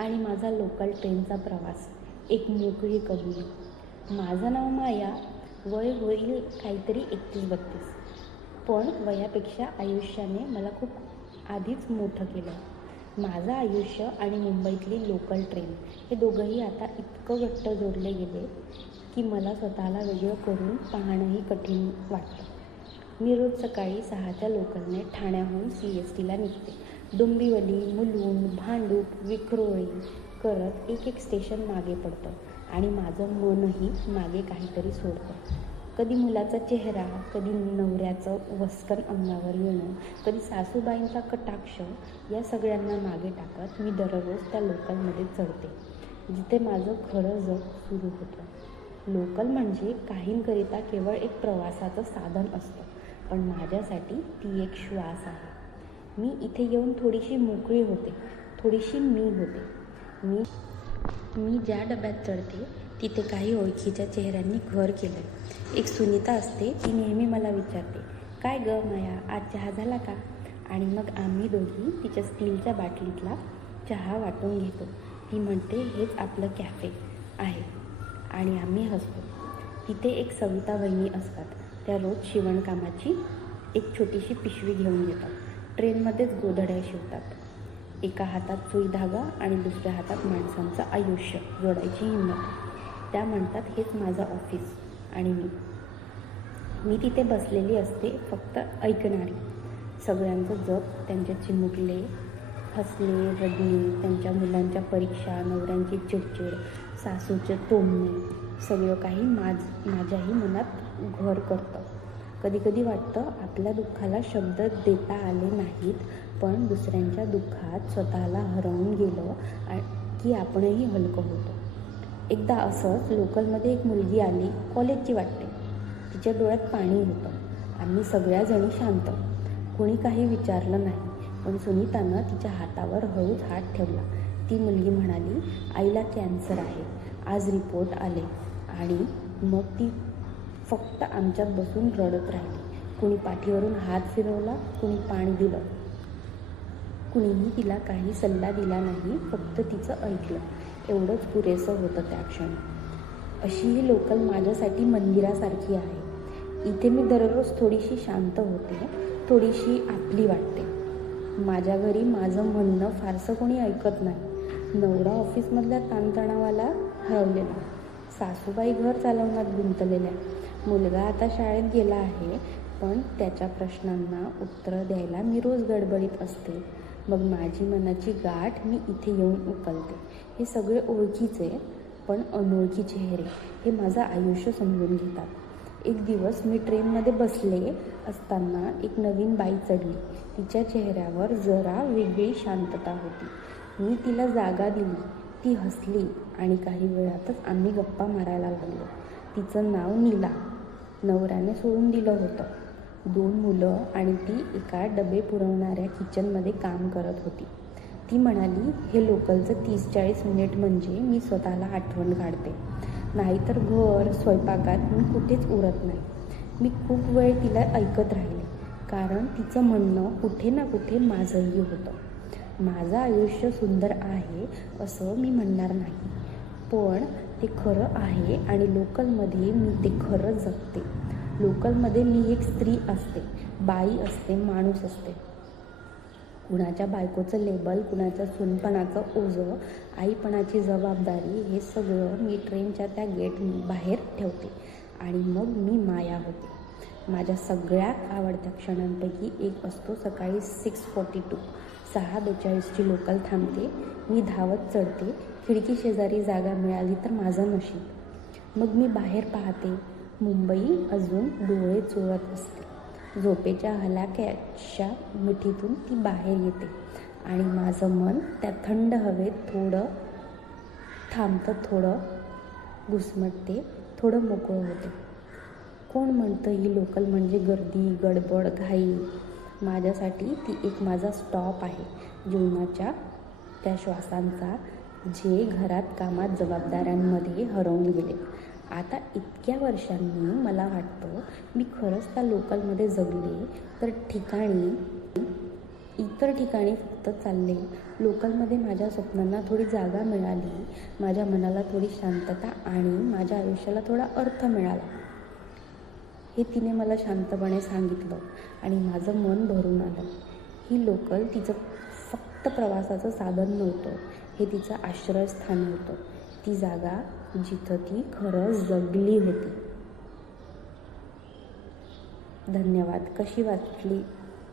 आणि माझा लोकल ट्रेनचा प्रवास. एक मोकळी कबुली. माझं नाव माया. वय होईल काहीतरी एकतीस बत्तीस. पण वयापेक्षा आयुष्याने मला खूप आधीच मोठं केलं. माझं आयुष्य आणि मुंबईतली लोकल ट्रेन हे दोघंही आता इतकं घट्ट जोडले गेले की मला स्वतःला वेगळं करून पाहणंही कठीण वाटतं. मी रोज सकाळी सहाच्या लोकलने ठाण्याहून सी एस टीला निघते. डोंबिवली मुलुंड भांडूप विक्रोळी करत एक एक स्टेशन मागे पडतं आणि माझं मनही मागे काहीतरी सोडतं. कधी मुलाचा चेहरा कधी नवऱ्याचं वस्कन अंगावर येणं कधी सासूबाईंचा कटाक्ष या सगळ्यांना मागे टाकत मी दररोज त्या लोकलमध्ये चढते जिथे माझं खरं जग सुरू होतं. लोकल म्हणजे काहींकरिता केवळ एक प्रवासाचं साधन असतं पण माझ्यासाठी ती एक श्वास आहे. मी इथे येऊन थोडीशी मोकळी होते थोडीशी मी होते. मी मी ज्या डब्यात चढते तिथे काही ओळखीच्या चेहऱ्यांनी घर केलं आहे एक सुनीता असते ती नेहमी मला विचारते काय ग माया आज चहा झाला का? आणि मग आम्ही दोघी तिच्या स्टीलच्या बाटलीतला चहा वाटून घेतो. ती म्हणते हेच आपलं कॅफे आहे. आणि आम्ही हसतो. तिथे एक सविता वहिनी असतात. त्या रोज शिवणकामाची एक छोटीशी पिशवी घेऊन येतात. ट्रेनमध्येच गोधड्या शिवतात. एका हातात सुई धागा आणि दुसऱ्या हातात माणसांचं आयुष्य जोडायची हिंमत. त्या म्हणतात हेच माझं ऑफिस आणि मी. मी तिथे बसलेली असते फक्त ऐकणारी. सगळ्यांचं जग त्यांचे चिमुकले हसले रडणे त्यांच्या मुलांच्या परीक्षा नवऱ्यांची चिडचिड सासूचे टोमणे सगळं काही माझ माझ्याही मनात घर करतं. कधीकधी वाटतं आपल्या दुःखाला शब्द देता आले नाहीत पण दुसऱ्यांच्या दुःखात स्वतःला हरवून गेलं की आपणही हलकं होतो. एकदा असंच लोकलमध्ये एक मुलगी आली कॉलेजची वाटते. तिच्या डोळ्यात पाणी होतं. आम्ही सगळ्याजणी शांत. कोणी काही विचारलं नाही पण सुनीतानं तिच्या हातावर हळूच हात ठेवला. ती मुलगी म्हणाली आईला कॅन्सर आहे. आज रिपोर्ट आले. आणि मग ती फक्त आमच्यात बसून रडत राहिली. कुणी पाठीवरून हात फिरवला कुणी पाणी दिलं. कुणीही तिला काही सल्ला दिला नाही फक्त तिचं ऐकलं. एवढंच पुरेसं होतं त्या क्षणी. अशी ही लोकल माझ्यासाठी मंदिरासारखी आहे. इथे मी दररोज थोडीशी शांत होते थोडीशी आपली वाटते. माझ्या घरी माझं म्हणणं फारसं कोणी ऐकत नाही. नवरा ऑफिसमधल्या ताणतणावाला हरवलेला. सासूबाई घर चालवण्यात गुंतलेल्या. मुलगा आता शाळेत गेला आहे पण त्याच्या प्रश्नांना उत्तरं द्यायला मी रोज गडबडीत असते. मग माझी मनाची गाठ मी इथे येऊन उकलते. हे सगळे ओळखीचे पण अनोळखी चेहरे हे माझं आयुष्य समजून घेतात. एक दिवस मी ट्रेनमध्ये बसले असताना एक नवीन बाई चढली. तिच्या चेहऱ्यावर जरा वेगळी शांतता होती. मी तिला जागा दिली. ती हसली आणि काही वेळातच आम्ही गप्पा मारायला लागलो. तिचं नाव नीला. नवऱ्याने सोडून दिलं होतं. दोन मुलं आणि ती एका डबे पुरवणाऱ्या किचनमध्ये काम करत होती. ती म्हणाली हे लोकलचं तीस चाळीस मिनिट म्हणजे मी स्वतःला आठवण काढते. नाहीतर घर स्वयंपाकात मी कुठेच उरत नाही. मी खूप वेळ तिला ऐकत राहिले कारण तिचं म्हणणं कुठे ना कुठे माझंही होतं. माझं आयुष्य सुंदर आहे असं मी म्हणणार नाही. पण ते खरं आहे आणि लोकलमध्ये मी ते खरं जगते. लोकलमध्ये मी एक स्त्री असते बाई असते माणूस असते. कुणाच्या बायकोचं लेबल कुणाच्या सुनपणाचं ओझं आईपणाची जबाबदारी हे सगळं मी ट्रेनच्या त्या गेट बाहेर ठेवते आणि मग मी माया होते. माझ्या सगळ्यात आवडत्या क्षणांपैकी एक असतो सकाळी सिक्स फॉर्टी टू सहा बेचाळीसची लोकल थांबते मी धावत चढते खिडकी शेजारी जागा मिळाली तर माझं नशीब. मग मी बाहेर पाहते मुंबई अजून डोळे चोळत असते. झोपेच्या हलाक्याच्या मिठीतून ती बाहेर येते आणि माझं मन त्या थंड हवेत थोडं थांबतं थोडं घुसमटते थोडं मोकळं होते. कोण म्हणतं ही लोकल म्हणजे गर्दी गडबड घाई? माझ्यासाठी ती एक माझा स्टॉप आहे. जीवनाच्या त्या श्वासांचा जे घरात कामात जबाबदाऱ्यांमध्ये हरवून गेले. आता इतक्या वर्षांनी मला वाटतं मी खरंच त्या लोकलमध्ये जगले तर ठिकाणी इतर ठिकाणी फक्त चालले. लोकलमध्ये माझ्या स्वप्नांना थोडी जागा मिळाली माझ्या मनाला थोडी शांतता आणि माझ्या आयुष्याला थोडा अर्थ मिळाला. हे तिने मला शांतपणे सांगितलं आणि माझं मन भरून आलं. ही लोकल तिचं फक्त प्रवासाचं साधन नव्हतं. हे तिचं आश्रयस्थान होतं. ती जागा जिथं ती खरं जगली होती. धन्यवाद. कशी वाटली?